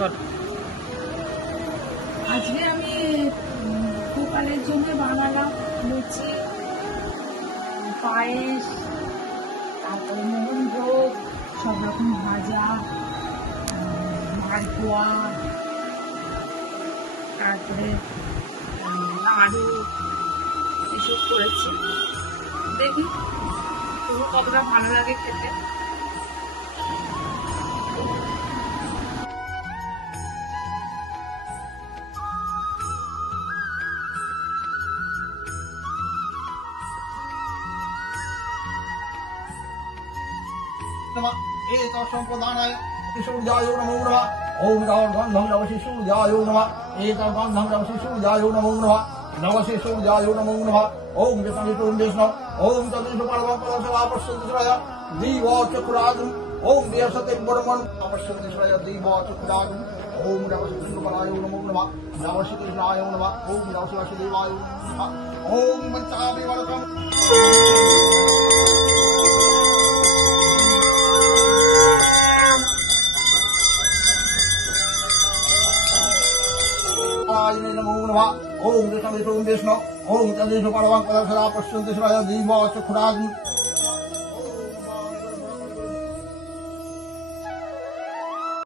আজকে আমি গোপালের জন্য বানালাম লুচি, পায়েস, তারপরে মোহনভোগ, সব রকম ভাজা, মালপোয়া, তারপরে আলু এসব করেছি। দেখি তবু কতটা ভালো লাগে খেতে। सम्प्रदानाय सूर्याय नमो नमः। ओम गन्धं नवसि सूर्याय नमः। गन्धं नवसि सूर्याय नमो नमः। नवसि सूर्याय नमो नमः। ओम विष्णु विष्णु। ओम तदेश परमपरमपश्चिराय दीवा चक्रागुं। ओम देशते परमन अपश्चिराय दीवा चक्रागुं। ओम नवसि कृष्णाय नमो नमः। नवसि कृष्णाय नमः। ओम नवसि वासुदेवाय नमः। ओम मंत्रामि वरकम्। नमो नमः। ओम विष्णु विष्णु। ओम तदेश परमपरमपश्चिराय दीवा चक्रागुं।